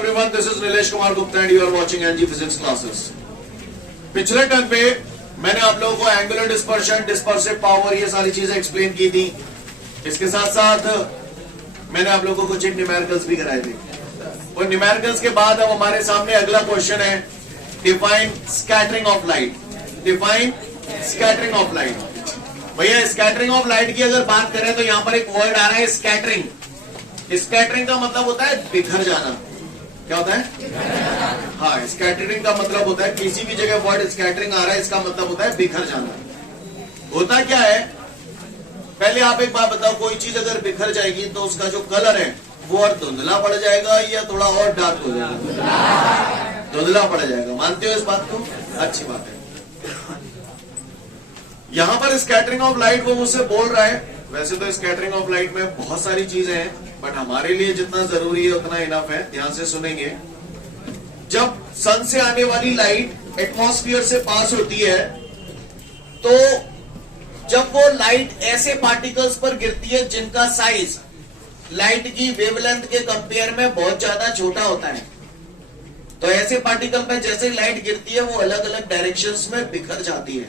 everyone, this is Nilesh Kumar Gupta and you are watching NG Physics Classes. पिछले term पे मैंने आप लोगों को एंगुलर डिस्पर्शन, डिस्पर्सिव पावर, ये सारी चीजें एक्सप्लेन की थी। इसके साथ साथ मैंने आप लोगों को कुछ न्यूमेरिकल्स भी कराए थे। और न्यूमेरिकल्स के बाद अब हमारे सामने अगला क्वेश्चन है, define scattering of light. Define scattering of light. भैया स्कैटरिंग ऑफ लाइट की अगर बात करें तो यहाँ पर एक वर्ड आ रहा है स्कैटरिंग। स्कैटरिंग का मतलब होता है बिखर जाना। क्या होता है? हाँ, स्कैटरिंग का मतलब होता है किसी भी जगह वर्ड स्कैटरिंग आ रहा है, इसका मतलब होता है बिखर जाना। होता क्या है, पहले आप एक बात बताओ, कोई चीज अगर बिखर जाएगी तो उसका जो कलर है वो और धुंधला पड़ जाएगा या थोड़ा और डार्क हो जाएगा? धुंधला पड़ जाएगा। मानते हो इस बात को? अच्छी बात है। यहां पर स्कैटरिंग ऑफ लाइट वो मुझसे बोल रहा है। वैसे तो स्कैटरिंग ऑफ लाइट में बहुत सारी चीजें हैं, बट हमारे लिए जितना जरूरी है उतना इनफ है। ध्यान से सुनेंगे। जब सन से आने वाली लाइट एटमॉस्फेयर से पास होती है तो जब वो लाइट ऐसे पार्टिकल्स पर गिरती है जिनका साइज लाइट की वेवलेंथ के कंपेयर में बहुत ज्यादा छोटा होता है, तो ऐसे पार्टिकल में जैसे लाइट गिरती है वो अलग अलग डायरेक्शंस में बिखर जाती है।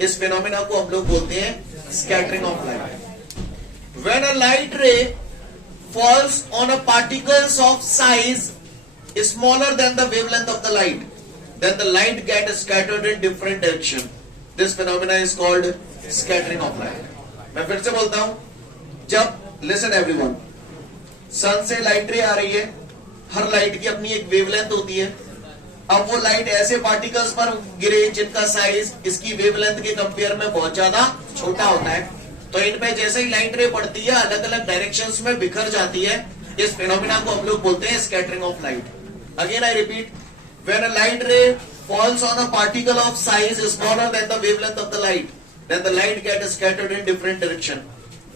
इस फिनोमेना को हम लोग बोलते हैं scattering of light. When a light ray falls on a particles of size smaller than the wavelength of the light, then the light gets scattered in different direction. This phenomena is called scattering of light. मैं फिर से बोलता हूं, जब listen everyone, सन से light रे आ रही है, हर लाइट की अपनी एक वेवलेंथ होती है। अब वो लाइट ऐसे पार्टिकल्स पर गिरे जिनका साइज इसकी वेवलेंथ के कंपेयर में बहुत ज्यादा छोटा होता है, तो इन पे जैसे ही लाइट रे पड़ती है अलग अलग डायरेक्शंस में बिखर जाती है। इस फिनोमिना को हम लोग बोलते हैं scattering of light. Again I repeat, when a light ray falls on a particle of size smaller than the wavelength of the light, then the light get scattered in different direction.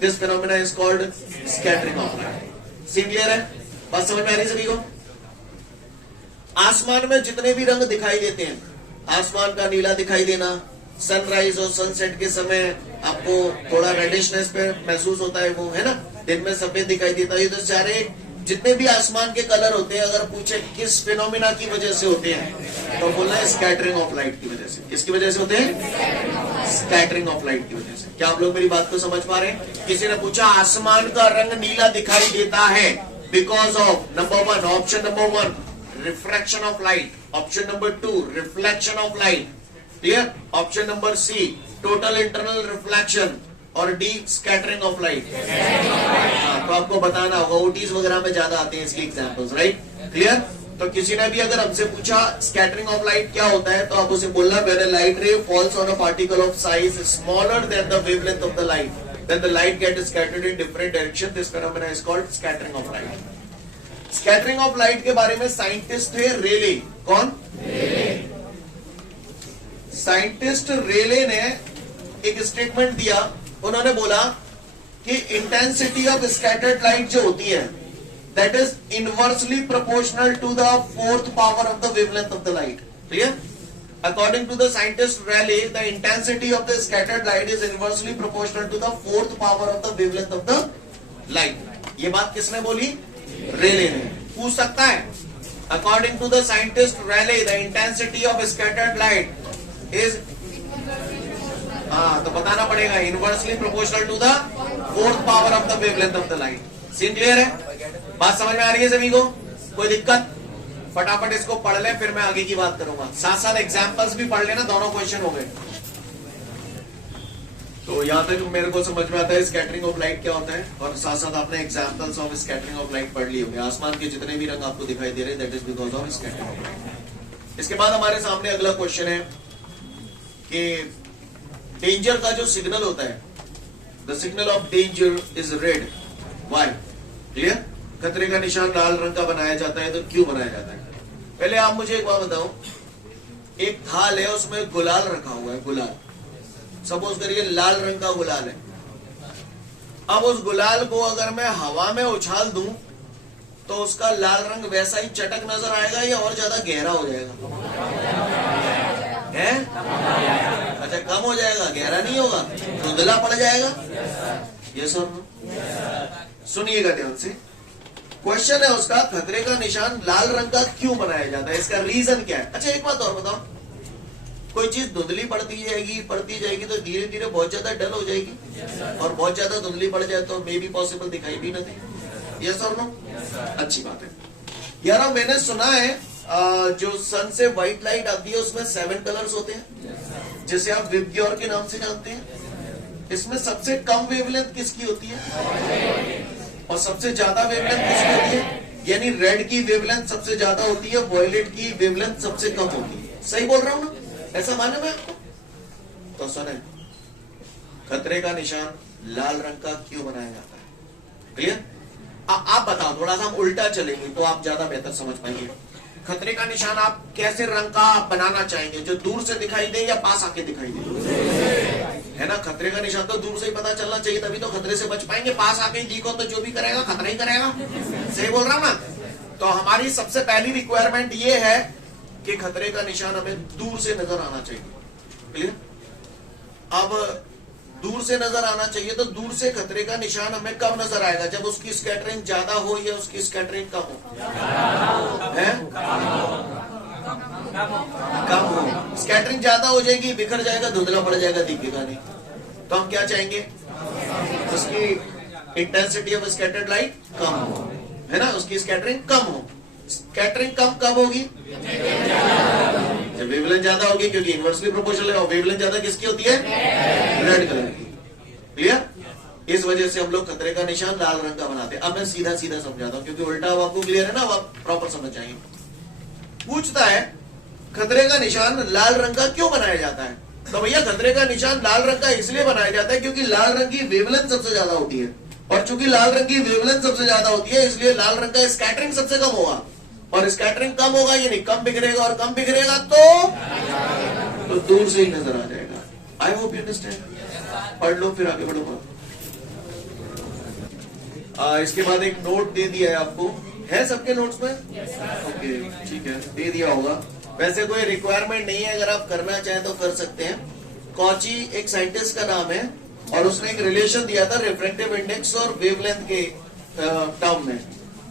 This phenomena is called scattering of light. Scene clear है? बात समझ में आ रही सभी को? आसमान में जितने भी रंग दिखाई देते हैं, आसमान का नीला दिखाई देना, सनराइज और सनसेट के समय आपको थोड़ा रेडिशनेस पे महसूस होता है, वो है ना, दिन में सफेद दिखाई देता है। ये तो सारे जितने भी आसमान के कलर होते हैं, अगर पूछे किस फिनोमिना की वजह से होते हैं तो बोलना है स्कैटरिंग ऑफ लाइट की वजह से। किसकी वजह से होते हैं? स्कैटरिंग ऑफ लाइट की वजह से। क्या आप लोग मेरी बात को समझ पा रहे हैं? किसी ने पूछा आसमान का रंग नीला दिखाई देता है because of number one, option number one, refraction of light. Option number two, reflection of light. Clear? Option number C, total internal reflection, और डी, स्कैटरिंग ऑफ लाइट। तो आपको बताना होगा, ओटीज वगैरह में ज्यादा आते हैं इसके एग्जांपल्स, राइट? क्लियर? तो किसी ने भी अगर हमसे पूछा स्कैटरिंग ऑफ लाइट क्या होता है, तो आप उसे बोलना, when a light ray falls on a particle of size smaller than the wavelength of the light, then the light get scattered in different direction. This phenomena is called scattering of light. Scattering of light के बारे में scientist थे रेले। कौन? Scientist रेले ने एक statement दिया। उन्होंने बोला कि इंटेंसिटी ऑफ स्कैटर्ड लाइट जो होती है that is inversely proportional to the fourth power of the wavelength of the light. Clear? According to the scientist Rayleigh, the intensity of the scattered light is inversely proportional to the fourth power of the wavelength of the light. ये बात किसने बोली? Rayleigh ने। पूछ सकता है, according to the scientist Rayleigh, the intensity of scattered light is, हाँ तो बताना पड़ेगा, inversely proportional to the fourth power of the wavelength of the light. Scene clear है? बात समझ में आ रही है सभी को? कोई दिक्कत? फटाफट इसको पढ़ ले, फिर मैं आगे की बात करूंगा। साथ साथ एग्जांपल्स भी पढ़ लेना, दोनों क्वेश्चन हो गए। तो यहां तक मेरे को समझ में आता है स्कैटरिंग ऑफ लाइट क्या होता है, और साथ साथ आपने examples of scattering of light पढ़ लिए होंगे। आसमान के जितने भी रंग आपको दिखाई दे रहे हैं, that is because of scattering of light. इसके बाद हमारे सामने अगला क्वेश्चन है कि डेंजर का जो सिग्नल होता है, the signal of danger is red. Why? Clear? खतरे का निशान लाल रंग का बनाया जाता है, तो क्यों बनाया जाता है? पहले आप मुझे एक बात बताओ, एक थाल है उसमें गुलाल रखा हुआ है, गुलाल, सपोज करिए लाल रंग का गुलाल है। अब उस गुलाल को अगर मैं हवा में उछाल दूं तो उसका लाल रंग वैसा ही चटक नजर आएगा या और ज्यादा गहरा हो जाएगा? है? अच्छा, कम हो जाएगा, गहरा नहीं होगा, धुंधला पड़ जाएगा। ये सुनिएगा ध्यान से। क्वेश्चन है उसका, खतरे का निशान लाल रंग का क्यों बनाया जाता है, इसका रीजन क्या है। अच्छा एक बात और बताओ, कोई चीज धुंधली पड़ती जाएगी तो धीरे धीरे बहुत ज्यादा डल हो जाएगी, और बहुत ज्यादा धुंधली पड़ जाए तो मे बी पॉसिबल दिखाई भी ना दे। यस और नो? अच्छी बात है यार। मैंने सुना है जो सन से व्हाइट लाइट आती है उसमें 7 कलर्स होते हैं, जिसे आप विबग्योर के नाम से जानते हैं। इसमें सबसे कम वेवलेंथ किसकी होती है और सबसे ज्यादा वेवलेंथ किसकी होती है? यानी रेड की वेवलेंथ सबसे ज्यादा होती है, वॉयलेट की वेवलेंथ सबसे कम होती है। सही बोल रहा हूं ना? ऐसा माने मैं आपको? तो सुने, खतरे का निशान लाल रंग का क्यों बनाया जाता है? क्लियर? आप बताओ, थोड़ा सा हम उल्टा चलेंगे तो आप ज्यादा बेहतर समझ पाएंगे। खतरे का निशान आप कैसे रंग का बनाना चाहेंगे, जो दूर से दिखाई दे या पास आके दिखाई दे? है ना, खतरे का निशान तो दूर से ही पता चलना चाहिए, तभी तो खतरे से बच पाएंगे। पास आके ही दिखो तो जो भी करेगा खतरा ही करेगा। सही बोल रहा हूं ना? तो हमारी सबसे पहली रिक्वायरमेंट ये है कि खतरे का निशान हमें दूर से नजर आना चाहिए। क्लियर? अब दूर से नजर आना चाहिए, तो दूर से खतरे का निशान हमें कब नजर आएगा? जब उसकी स्कैटरिंग ज्यादा हो या उसकी स्कैटरिंग कम हो? है कम हो। स्कैटरिंग ज्यादा हो जाएगी, बिखर जाएगा, धुंधला पड़ जाएगा, दिखेगा नहीं। तो हम क्या चाहेंगे? उसकी इंटेंसिटी ऑफ स्कैटर्ड लाइट कम हो, है ना, उसकी स्कैटरिंग कम हो। स्कैटरिंग कम कब होगी? जब वेवलेंथ ज्यादा होगी, क्योंकि इनवर्सली प्रोपोर्शनल है। और वेवलेंथ ज्यादा किसकी होती है? रेड कलर की। क्लियर? इस वजह से हम लोग खतरे का निशान लाल रंग का बनाते हैं। अब मैं सीधा सीधा समझाता हूं, क्योंकि उल्टा अब आपको क्लियर है ना, अब आप प्रॉपर समझ जाएंगे। पूछता है खतरे का निशान लाल रंग का क्यों बनाया जाता है? तो भैया खतरे का निशान लाल रंग का इसलिए बनाया जाता है क्योंकि लाल रंग की वेवलेंथ सबसे ज्यादा होती है, और चूंकि लाल रंग की वेवलेंथ सबसे ज्यादा होती है इसलिए लाल रंग का स्कैटरिंग सबसे कम होगा, और स्कैटरिंग कम होगा यानी कम बिखरेगा, और कम बिखरेगा तो दूर से ही नजर आ जाएगा। I hope you understand. पढ़ लो फिर आगे बढ़ो। इसके बाद एक नोट दे दिया है आपको, है सबके नोट्स में? ओके ठीक है, दे दिया होगा। वैसे कोई रिक्वायरमेंट नहीं है, अगर आप करना चाहें तो कर सकते हैं। कॉची एक साइंटिस्ट का नाम है, और उसने एक रिलेशन दिया था रिफ्रैक्टिव इंडेक्स और वेवलेंथ के टर्म में।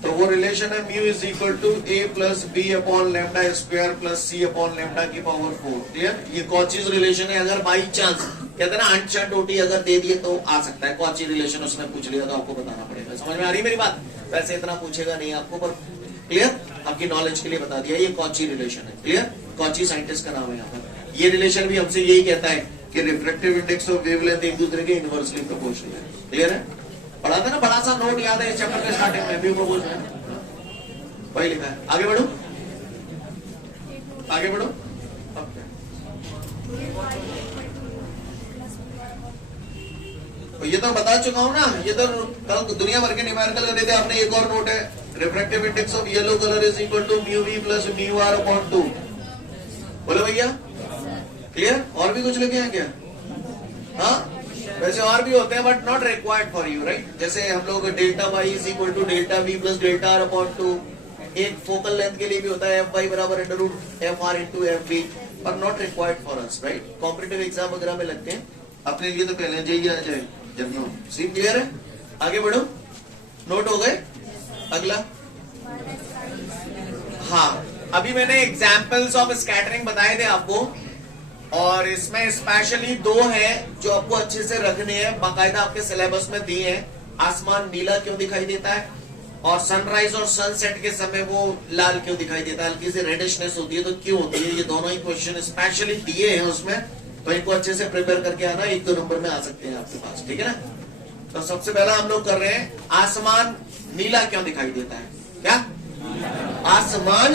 तो वो रिलेशन है mu is equal to A plus B upon lambda square plus C upon lambda की पावर 4। क्लियर? ये कॉचीज रिलेशन है। अगर बाई चांस कहते हैं ना अंट शंट ओटी अगर दे दिए तो आ सकता है। कॉची रिलेशन उसने पूछ लिया तो आपको बताना पड़ेगा। समझ में आ रही मेरी बात? वैसे इतना पूछेगा नहीं आपको, पर क्लियर, आपकी नॉलेज के लिए बता दिया। ये कॉची रिलेशन है। क्लियर? कॉची साइंटिस्ट का नाम है यहाँ पर। ये रिलेशन भी हमसे यही कहता है कि रिफ्रैक्टिव इंडेक्स और वेवलेंथ एक दूसरे के इनवर्सली प्रोपोर्शनल है। क्लियर है? पढ़ा था ना, बड़ा सा नोट याद है चैप्टर के स्टार्टिंग में, व्यू प्रोपोर्शनल वही लिखा है। आगे बढ़ो, आगे बढ़ो। ये तो बता चुका हूं ना, ये तो कल दुनिया भर के न्यूमेरिकल कर थे आपने। एक और नोट है, refractive index of yellow colour is equal to mu V plus mu R upon 2। बोलो भैया, क्लियर? और भी कुछ लिखे हैं क्या? हाँ, वैसे और भी होते हैं but not required for you, right? जैसे हम लोग delta Y is equal to delta V plus delta R upon 2। एक फोकल लेंथ के लिए भी होता है एफ वाई बराबर under root F R into F V, पर not required for us, right? Competitive exam वगैरह में लगते हैं, अपने लिए तो पहले जाइए आ जाए जनरल। सीन क्लियर है? आगे बढ़ो। नोट हो गए? अगला, हाँ, अभी मैंने एग्जाम्पल्स ऑफ स्कैटरिंग बताए थे आपको, और इसमें स्पेशली 2 हैं जो आपको अच्छे से रखने हैं, बाकायदा आपके सिलेबस में दिए हैं। आसमान नीला क्यों दिखाई देता है, और सनराइज और सनसेट के समय वो लाल क्यों दिखाई देता है, हल्की सी रेडिशनेस होती है तो क्यों होती है। ये दोनों ही क्वेश्चन स्पेशली दिए हैं उसमें, तो इनको अच्छे से प्रिपेयर करके आना, 1-2 नंबर में आ सकते हैं आपके पास, ठीक है ना? तो सबसे पहला हम लोग कर रहे हैं, आसमान नीला क्यों दिखाई देता है? क्या आसमान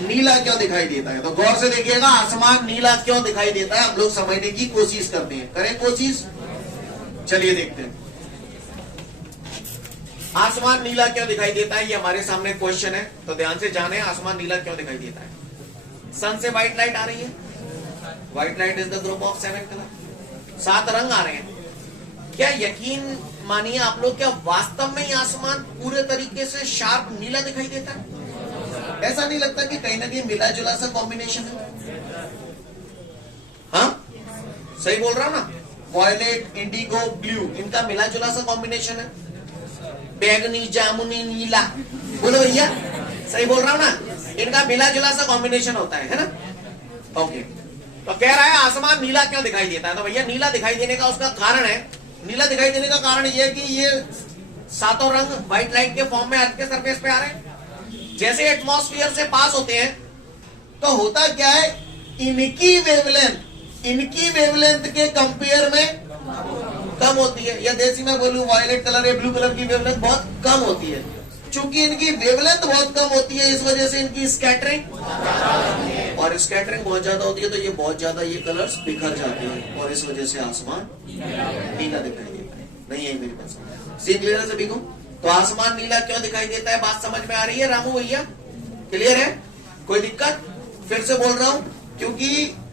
नीला क्यों दिखाई देता है? तो गौर से देखिएगा, आसमान नीला क्यों दिखाई देता है हम लोग समझने की कोशिश करते हैं। करें कोशिश, चलिए देखते हैं। आसमान नीला क्यों दिखाई देता है, ये हमारे सामने क्वेश्चन है, तो ध्यान से जाने आसमान नीला क्यों दिखाई देता है। सन से व्हाइट लाइट आ रही है, white light is the group of 7 colour, 7 रंग आ रहे हैं। क्या यकीन मानिए आप लोग, क्या वास्तव में ही आसमान पूरे तरीके से शार्प नीला दिखाई देता है? ऐसा नहीं लगता कि कहीं ना कहीं मिला जुला सा कॉम्बिनेशन है? हाँ, सही बोल रहा हूं ना? वॉयलेट, इंडिगो, ब्लू, इनका मिला जुला सा कॉम्बिनेशन है। बैगनी, जामुनी, नीला, बोलो भैया सही बोल रहा हूं ना? इनका मिला जुला सा कॉम्बिनेशन होता है ना? ओके, तो कह रहा है आसमान नीला क्यों दिखाई देता है? तो भैया नीला दिखाई देने का उसका कारण है, नीला दिखाई देने का कारण यह है कि ये सातों रंग व्हाइट लाइट के फॉर्म में अर्थ के सरफेस पे आ रहे हैं। जैसे एटमॉस्फेयर से पास होते हैं तो होता क्या है, इनकी वेवलेंथ के कंपेयर में कम होती है, या देसी में बोलूं वायलेट कलर या ब्लू कलर की वेवलेंथ बहुत कम होती है। चूंकि इनकी वेवलेंथ बहुत कम होती है इस वजह से इनकी स्कैटरिंग, और स्कैटरिंग बहुत ज्यादा होती है तो ये बहुत ज्यादा ये कलर्स बिखर जाते हैं और इस वजह से आसमान नीला दिखाई देता है। नहीं है मेरे पास, सी क्लियर है सभी को? तो आसमान नीला क्यों दिखाई देता है, बात समझ में आ रही है रामू भैया? क्लियर है? कोई दिक्कत? फिर से बोल रहा हूं, क्योंकि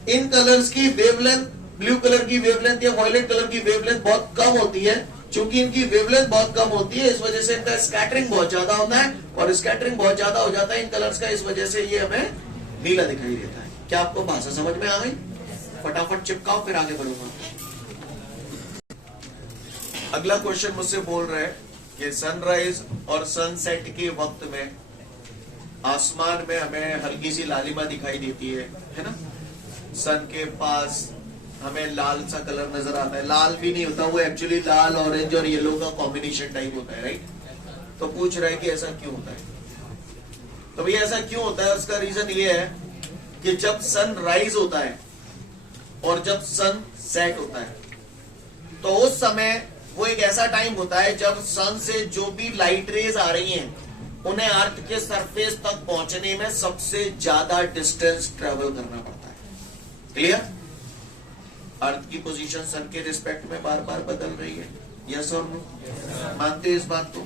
इन कलर्स की वेवलेंथ, ब्लू कलर की वेवलेंथ या वॉयलेट कलर की वेवलेंथ बहुत कम होती है। चूंकि इनकी वेवलेंथ बहुत कम होती है इस वजह से इनका स्कैटरिंग बहुत ज्यादा होता है, और स्कैटरिंग बहुत ज्यादा हो जाता है इन कलर्स का, इस वजह से ये हमें नीला दिखाई देता है। क्या आपको भाषा समझ में आ गई? फटाफट चिपकाओ फिर आगे बढ़ूंगा। अगला क्वेश्चन मुझसे बोल रहे हैं कि सनराइज और सनसेट के वक्त में आसमान में हमें हल्की सी लालिमा दिखाई देती है ना? सन के पास हमें लाल सा कलर नजर आता है, लाल भी नहीं होता वो, एक्चुअली लाल, ऑरेंज और येलो का कॉम्बिनेशन टाइप होता है, राइट? तो पूछ रहा है कि ऐसा क्यों होता है? तो भैया ऐसा क्यों होता है, उसका रीजन ये है कि जब सन राइज होता है और जब सन सेट होता है तो उस समय वो एक ऐसा टाइम होता है जब सन से जो भी लाइट रेज आ रही हैं उन्हें अर्थ के सरफेस तक पहुंचने में सबसे ज्यादा डिस्टेंस ट्रेवल करना पड़ता है। क्लियर? अर्थ की पोजीशन सन के रिस्पेक्ट में बार बार बदल रही है, यस और नो? मानते हैं इस बात को?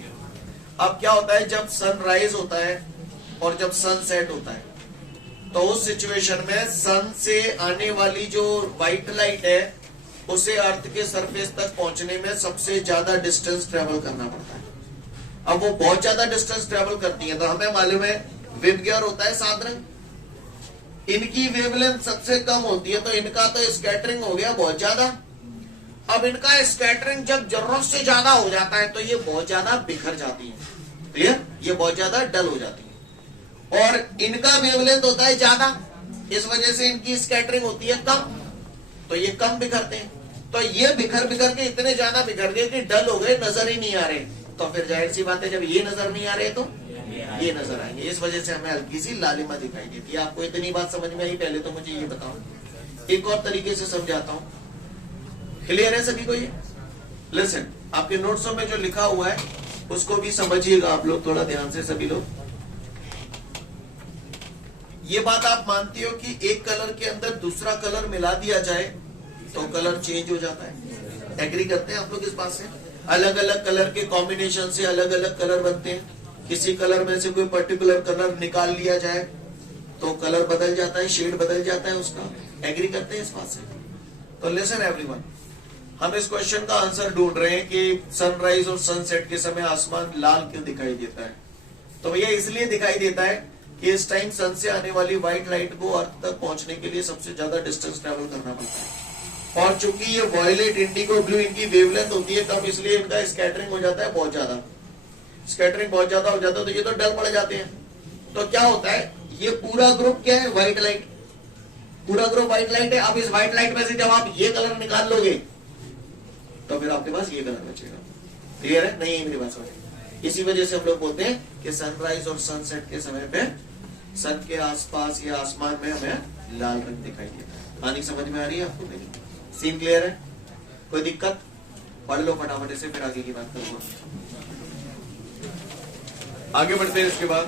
अब क्या होता है, जब सन राइज होता है और जब सन सेट होता है तो उस सिचुएशन में सन से आने वाली जो व्हाइट लाइट है उसे अर्थ के सरफेस तक पहुंचने में सबसे ज्यादा डिस्टेंस ट्रेवल करना पड़ता है। अब वो बहुत ज्यादा डिस्टेंस ट्रेवल करती है तो हमें मालूम है वेवगियर होता है 7 रंग, इनकी वेवलेंथ सबसे कम होती है तो इनका तो स्कैटरिंग हो गया बहुत ज्यादा। अब इनका स्कैटरिंग जब जरूरत से ज्यादा हो जाता है तो ये बहुत ज्यादा बिखर जाती है, क्लियर? ये बहुत ज्यादा डल हो जाती है, और इनका वेवलेंथ होता है ज्यादा, इस वजह से इनकी स्कैटरिंग होती है कम, तो ये कम बिखरते हैं। तो ये बिखर बिखर के इतने ज्यादा बिखर गए कि डल हो गए, नजर ही नहीं आ रहे। तो फिर जाहिर सी बात है जब ये नजर नहीं आ रहे तो ये नजर आएंगे, इस वजह से हमें हल्की सी लालिमा दिखाई देती है। आपको इतनी बात समझ में आई? पहले तो मुझे ये बताओ, एक और तरीके से समझाता हूं। क्लियर है सभी को? ये लिसन, आपके नोट्सों में जो लिखा हुआ है उसको भी समझिएगा आप लोग थोड़ा ध्यान से सभी लोग। ये बात आप मानती हो कि एक कलर के अंदर दूसरा कलर मिला दिया जाए तो कलर चेंज हो जाता है? एग्री करते हैं आप लोग इस बात से? अलग अलग कलर के कॉम्बिनेशन से अलग अलग कलर बनते हैं। किसी कलर में से कोई पर्टिकुलर कलर निकाल लिया जाए तो कलर बदल जाता है, शेड बदल जाता है उसका। एग्री करते हैं इस बात से? तो लिसन एवरीवन, हम इस क्वेश्चन का आंसर ढूंढ रहे हैं कि सनराइज और सनसेट के समय आसमान लाल क्यों दिखाई देता है। तो भैया इसलिए दिखाई देता है कि इस टाइम सन से आने वाली व्हाइट लाइट को अर्थ तक पहुंचने के लिए सबसे ज्यादा डिस्टेंस ट्रेवल करना पड़ता है, और चूंकि ये वॉयलेट, इंडिगो, ब्लू इनकी वेवलेंथ होती है कम, इसलिए इनका स्कैटरिंग हो जाता है बहुत ज्यादा। स्कैटरिंग बहुत ज्यादा हो जाता है तो ये तो डल पड़ जाते हैं। तो क्या होता है, ये पूरा ग्रुप क्या है, व्हाइट लाइट, पूरा ग्रुप व्हाइट लाइट है। अब इस व्हाइट लाइट में से जब आप ये कलर निकाल लोगे तो फिर आपके पास ये कलर बचेगा। क्लियर है? नहीं है मेरी बात समझ? इसी वजह से हम लोग बोलते हैं कि सनराइज और सनसेट के समय पे सन के आसपास या आसमान में हमें लाल रंग दिखाई देता है। कहानी समझ में आ रही है आपको मेरी? सीन क्लियर है? कोई दिक्कत? पढ़ लो फटाफट इसे, फिर आगे की बात करूंगा। आगे बढ़ते हैं। इसके बाद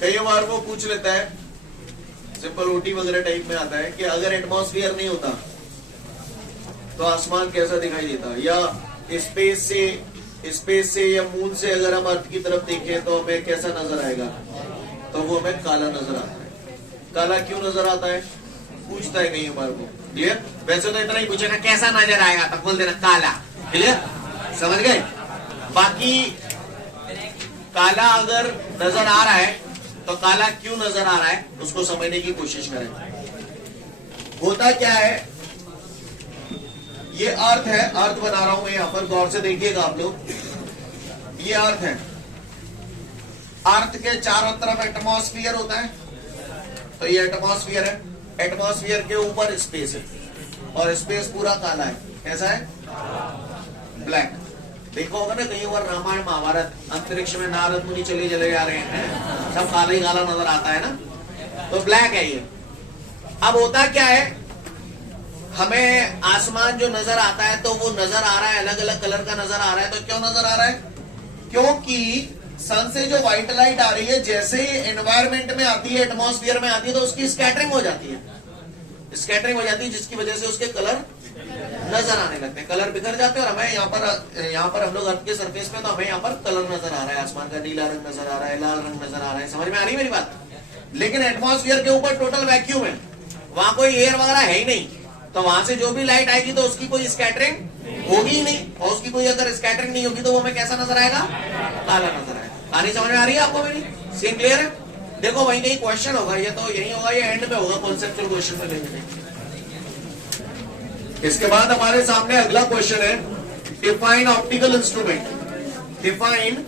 कई बार वो पूछ लेता है, सिंपल ओटी वगैरह टाइप में आता है कि अगर एटमॉस्फेयर नहीं होता तो आसमान कैसा दिखाई देता, या स्पेस से या मून से अगर हम अर्थ की तरफ देखें तो हमें कैसा नजर आएगा? तो वो हमें काला नजर आता है। काला क्यों नजर आता है पूछता है कई बार वो। क्लियर? वैसे तो इतना ही पूछेगा कैसा नजर आएगा तो बोल देना काला। क्लियर? समझ गए? बाकी काला अगर नजर आ रहा है तो काला क्यों नजर आ रहा है उसको समझने की कोशिश करें। होता क्या है, ये अर्थ है, अर्थ बना रहा हूं मैं यहां पर, गौर से देखिएगा आप लोग। ये अर्थ है, अर्थ के चारों तरफ एटमॉस्फेयर होता है, तो ये एटमॉस्फेयर है, एटमॉस्फेयर के ऊपर स्पेस है और स्पेस पूरा काला है। कैसा है? ब्लैक। देखो होगा ना कहीं बार रामायण महाभारत, अंतरिक्ष में नारद मुनि चले जा रहे हैं, सब काला ही काला नजर आता है ना, तो ब्लैक है ये। अब होता क्या है, हमें आसमान जो नजर आता है तो वो नजर आ रहा है अलग अलग कलर का नजर आ रहा है। तो क्यों नजर आ रहा है? क्योंकि सन से जो व्हाइट लाइट आ रही है, जैसे ही एनवायरमेंट में आती है, एटमॉस्फेयर में आती है, तो उसकी स्कैटरिंग हो जाती है, स्कैटरिंग हो जाती है, जिसकी वजह से उसके कलर नजर आने लगते हैं, कलर बिखर जाते हैं। और हमें यहाँ पर हम लोग अर्थ के सरफेस पे, तो हमें यहाँ पर कलर नजर आ रहा है, आसमान का नीला रंग नजर आ रहा है, लाल रंग नजर आ रहा है। समझ में आ रही है मेरी बात? लेकिन एटमॉस्फेयर के ऊपर टोटल वैक्यूम है, वहां कोई एयर वगैरह है ही नहीं, तो वहां से जो भी लाइट आएगी तो उसकी कोई स्कैटरिंग होगी ही नहीं, और उसकी कोई अगर स्कैटरिंग नहीं होगी तो वो हमें कैसा नजर आएगा? काला नजर आएगा। कहानी समझ में आ रही है आपको मेरी? सीन क्लियर है? देखो वहीं कहीं क्वेश्चन होगा, ये तो यही होगा, ये एंड में होगा, कॉन्सेप्चुअल क्वेश्चन में लेंगे। इसके बाद हमारे सामने अगला क्वेश्चन है, define optical instrument. Define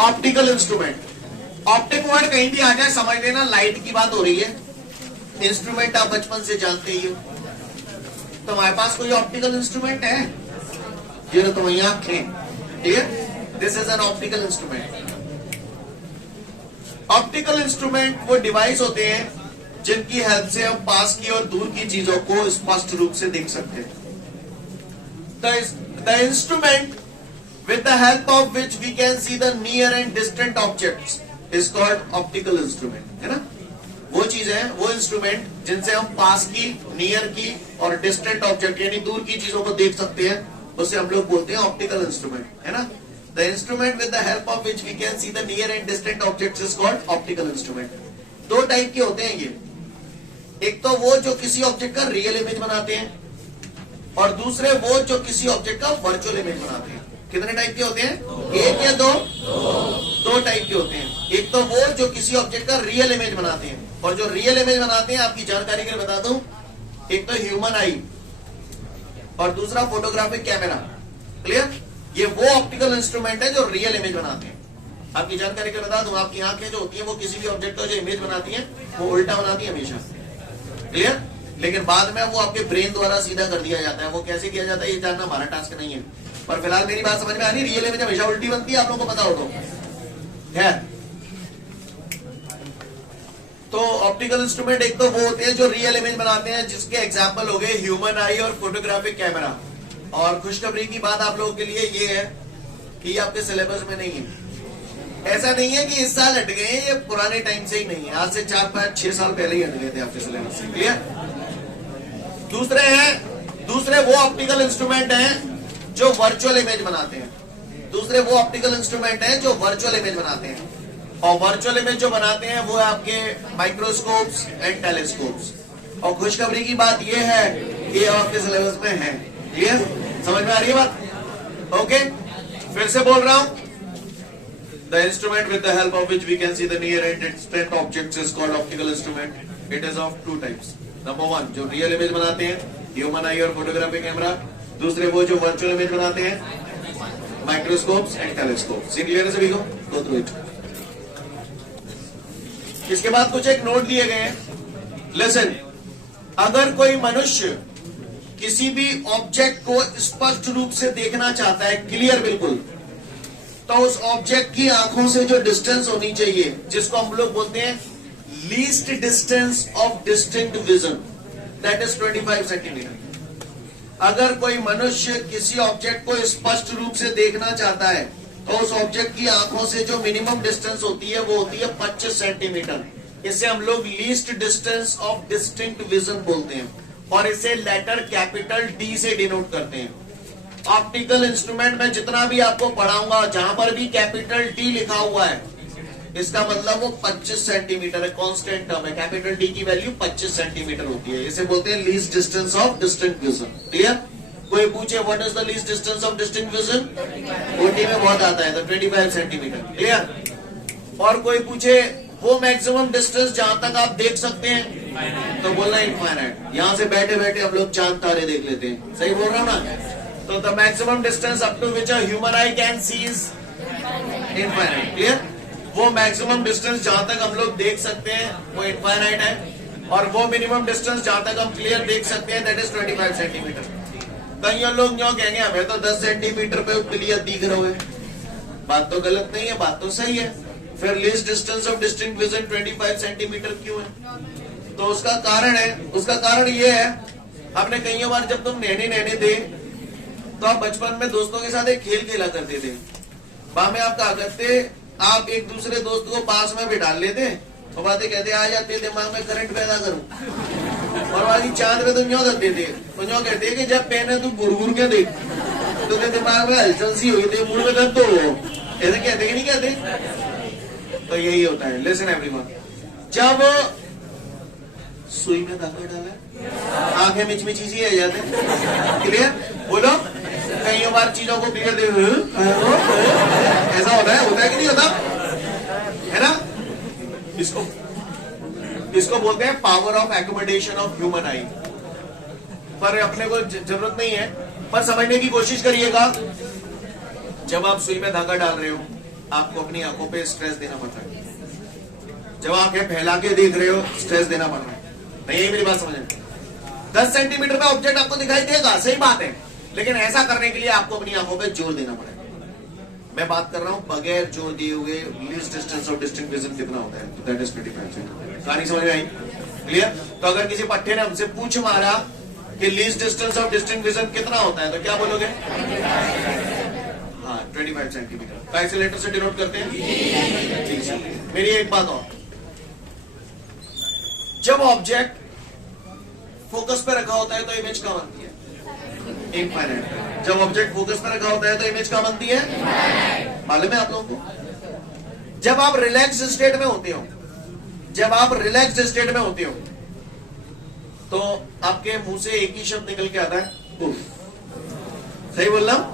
optical instrument. Optic word कहीं भी आ जाए समझ लेना लाइट की बात हो रही है। इंस्ट्रूमेंट आप बचपन से जानते ही हो, तो हमारे पास कोई ऑप्टिकल इंस्ट्रूमेंट है? ये तो वही आंखें, clear? This is an optical instrument. Optical instrument वो डिवाइस होते हैं जिनकी हेल्प से हम पास की और दूर की चीजों को स्पष्ट रूप से देख सकते हैं। The instrument with the help of which we can see the near and distant objects is called optical instrument, है ना? वो चीज है, वो इंस्ट्रूमेंट जिनसे हम पास की, नियर की और डिस्टेंट ऑब्जेक्ट यानी दूर की चीजों को देख सकते हैं, उसे हम लोग बोलते हैं ऑप्टिकल इंस्ट्रूमेंट, है ना? The instrument with the help of which we can see the near and distant objects is called optical instrument. दो टाइप के होते हैं ये, एक तो वो जो किसी ऑब्जेक्ट का रियल इमेज बनाते हैं, और दूसरे वो जो किसी ऑब्जेक्ट का वर्चुअल इमेज बनाते हैं। कितने टाइप के होते हैं? एक या दो? दो टाइप के होते हैं। एक तो वो जो किसी ऑब्जेक्ट का रियल इमेज बनाते हैं, और जो रियल इमेज बनाते हैं आपकी जानकारी के लिए बता दूं, एक तो ह्यूमन आई और दूसरा फोटोग्राफिक कैमरा। क्लियर? ये वो ऑप्टिकल इंस्ट्रूमेंट है जो रियल इमेज बनाते हैं। आपकी जानकारी के लिए बता दूं, आपकी आंखें जो होती है वो किसी भी ऑब्जेक्ट का जो इमेज बनाती है वो उल्टा बनाती है हमेशा। क्लियर? लेकिन बाद में वो आपके ब्रेन द्वारा सीधा कर दिया जाता है। वो कैसे किया जाता है ये जानना हमारा टास्क नहीं है, पर फिलहाल मेरी बात समझ में आ रही है? रियल इमेज हमेशा उल्टी बनती है, आप लोगों को पता हो तो ऑप्टिकल इंस्ट्रूमेंट एक तो वो होते हैं जो रियल इमेज बनाते हैं, जिसके एग्जांपल हो गए ह्यूमन आई और फोटोग्राफिक कैमरा। और खुशखबरी की बात आप लोगों के लिए ये है कि ये आपके सिलेबस में नहीं है। ऐसा नहीं है कि इस साल हट गए हैं, ये पुराने टाइम से ही नहीं है, आज से 4-5-6 साल पहले ही हट गए थे आपके सिलेबस से। क्लियर? दूसरे वो ऑप्टिकल इंस्ट्रूमेंट हैं जो वर्चुअल इमेज बनाते हैं। दूसरे वो ऑप्टिकल इंस्ट्रूमेंट हैं जो वर्चुअल इमेज बनाते हैं, और वर्चुअल इमेज जो बनाते हैं वो आपके माइक्रोस्कोप्स एंड टेलीस्कोप्स। और खुशखबरी की बात ये है कि आपके सिलेबस में है। क्लियर? समझ में आ रही है बात? ओके, फिर से बोल रहा हूं, the instrument with the help of which we can see the near and distant objects is called optical instrument. It is of two types. Number one, जो रियल इमेज बनाते हैं, ह्यूमन आई और फोटोग्राफिक कैमरा। दूसरे वो जो virtual image बनाते हैं, microscopes and telescopes. Clear है सभी को? Go through it. इसके बाद कुछ एक नोट दिए गए हैं। लिसन, अगर कोई मनुष्य किसी भी ऑब्जेक्ट को स्पष्ट रूप से देखना चाहता है, क्लियर बिल्कुल, तो उस ऑब्जेक्ट की आंखों से जो डिस्टेंस होनी चाहिए, जिसको हम लोग बोलते हैं least distance of distinct vision, that is 25 centimetre. अगर कोई मनुष्य किसी ऑब्जेक्ट को स्पष्ट रूप से देखना चाहता है, तो उस ऑब्जेक्ट की आंखों से जो मिनिमम डिस्टेंस होती है वो होती है 25 सेंटीमीटर। इसे हम लोग least distance of distinct vision बोलते हैं, और इसे लेटर कैपिटल डी से डिनोट करते हैं। ऑप्टिकल इंस्ट्रूमेंट में जितना भी आपको पढ़ाऊंगा, जहां पर भी कैपिटल डी लिखा हुआ है, इसका मतलब वो 25 सेंटीमीटर है, कांस्टेंट टर्म है। कैपिटल डी की वैल्यू 25 सेंटीमीटर होती है। इसे बोलते हैं least distance of distinct vision. Clear? कोई पूछे what is the least distance of distinct vision, OT में बहुत आता है, तो 25 सेंटीमीटर। क्लियर? और कोई पूछे वो मैक्सिमम डिस्टेंस जहां तक आप देख सकते हैं, तो बोलना इनफाइनाइट। यहां से बैठे बैठे हम लोग चांद तारे देख लेते हैं, सही बोल रहा हूं ना? तो the maximum distance up to which a human eye can see is infinite. Clear? वो मैक्सिमम डिस्टेंस जहां तक हम लोग देख सकते हैं वो इनफाइनाइट है, और वो मिनिमम डिस्टेंस जहां तक हम क्लियर देख सकते हैं दैट इज 25 सेंटीमीटर। कई लोग जो कहेंगे हमें तो 10 सेंटीमीटर पे क्लियर दिख रहा है। बात तो गलत नहीं है, बात तो सही है। फिर least distance of distinct vision 25 centimetre क्यों है? तो उसका कारण ये है, आपने कई बार जब तुम नैने थे तो आप बचपन में दोस्तों के साथ एक खेल खेला करते थे। में आप कहा करते, आप एक दूसरे दोस्त को पास में बिठा लेते और बातें कहते आ जाते, दिमाग में करंट पैदा करूं। और वाली चांद में तुम यूं करते थे, तो यूं कहते कि जब पहने तू घुर के देख, तो दिमाग में हलचल सी हुई थी, मुड़ में दर्द तो ऐसे कहते कि नहीं कहते? तो यही होता है। लिसन एवरीवन, जब सुई में धागा डाला आंखें मिचमिची सी आ जाते। क्लियर? बोलो, कई बार चीजों को क्लियर दे, ऐसा होता है कि नहीं होता है ना? इसको बोलते हैं power of accommodation of human आई। पर अपने को जरूरत नहीं है, पर समझने की कोशिश करिएगा। जब आप सुई में धागा डाल रहे हो, आपको अपनी आंखों पे स्ट्रेस देना पड़ रहा है। जब आंखें फैला के देख रहे हो, स्ट्रेस देना पड़ रहा है। नहीं, मेरी बात समझ, 10 सेंटीमीटर का ऑब्जेक्ट आपको दिखाई देगा, सही बात है, लेकिन ऐसा करने के लिए आपको अपनी आंखों पे जोर देना पड़ेगा। मैं बात कर रहा हूं बगैर जोर दिए हुए least distance of distinct vision कितना होता है, तो दैट इज 25 सेंटीमीटर। कहानी समझ में आई? क्लियर? तो अगर किसी पट्टे ने हमसे पूछ मारा कि least distance of distinct vision कितना होता है, तो क्या बोलोगे? हाँ, 25 सेंटीमीटर। कैसे लेटर से डिनोट करते हैं? ठीक है। मेरी एक बात और, जब ऑब्जेक्ट फोकस पे रखा होता है तो इमेज कहां बनती है? इनफाइनाइट। जब ऑब्जेक्ट फोकस पे रखा होता है तो इमेज कहां बनती है? मालूम है आप लोगों को? जब आप रिलैक्स स्टेट में होते हो, तो आपके मुंह से एक ही शब्द निकल के आता है, उफ। सही बोल रहा हूं?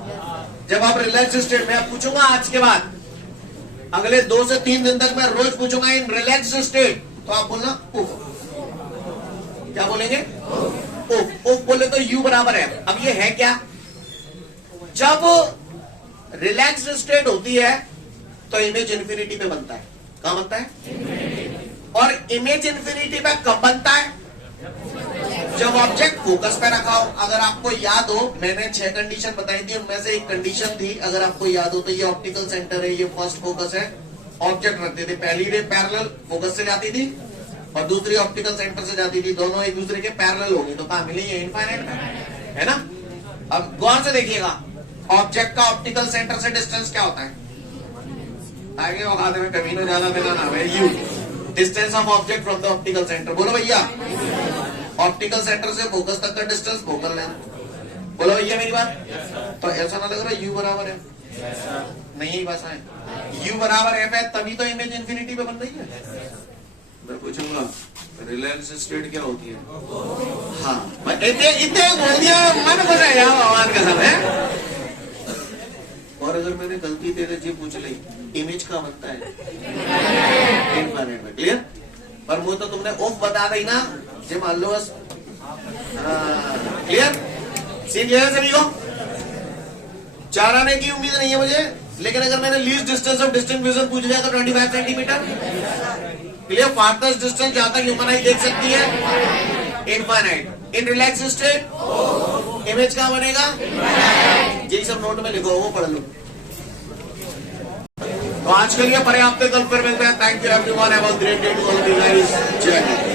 जब आप रिलैक्स स्टेट में, आप पूछूंगा आज के बाद अगले 2 से 3 दिन तक मैं रोज पूछूंगा इन रिलैक्स स्टेट, तो आप बोलना उफ। क्या बोलेंगे? उफ। उफ बोले तो यू बराबर है। अब ये है क्या? जब रिलैक्स स्टेट होती है तो इमेज इंफिनिटी पे बनता है। कहां बनता है? और इमेज इंफिनिटी पे कब बनता है? जब ऑब्जेक्ट फोकस पे रखा हो। अगर आपको याद हो, मैंने 6 कंडीशन बताई थी, उनमें से एक कंडीशन थी, अगर आपको याद हो तो ये ऑप्टिकल सेंटर है, ये फर्स्ट फोकस है, ऑब्जेक्ट रखते थे। पहली रे पैरेलल फोकस से जाती थी और दूसरी ऑप्टिकल सेंटर से जाती थी, दोनों एक दूसरे के पैरेलल होंगे, तो कहां मिलेंगे? इनफाइनाइट है ना? अब गौर से देखिएगा, ऑब्जेक्ट का ऑप्टिकल सेंटर से डिस्टेंस क्या होता है? आगे औकात में कमीनो ज्यादा देना ना है, you. Distance of object from the optical centre. बोलो भैया, ऑप्टिकल सेंटर से फोकस तक का डिस्टेंस फोकल लेंथ। बोलो भैया मेरी बात। तो ऐसा ना लग रहा यू बराबर है? नहीं, बस है यू बराबर एफ है, तभी तो इमेज इंफिनिटी पे बन रही है। मैं पूछूंगा रिलैक्स स्टेट क्या होती है? हाँ, इतने बोल दिया, मन खुश है यार, भगवान कसम है। और अगर मैंने गलती तेरे जी पूछ ली, इमेज का बनता है इनफाइनाइट में। क्लियर? पर वो तो तुमने ऑफ बता दी ना, जे मान लो बस। क्लियर? सीन क्लियर है सभी को? 4 आने की उम्मीद नहीं है मुझे, लेकिन अगर मैंने least distance of distinct vision पूछ लिया तो 25 सेंटीमीटर। क्लियर? फारथेस्ट डिस्टेंस जहां तक ह्यूमन आई देख सकती है, इनफाइनाइट। इन रिलैक्स स्टेट इमेज कहां बनेगा? यही सब नोट में लिखो, वो पढ़ लो। तो आज के लिए पर्याप्त है, कल फिर मिलते हैं। Thank you everyone, have a great day to all of you guys. जय हिंद।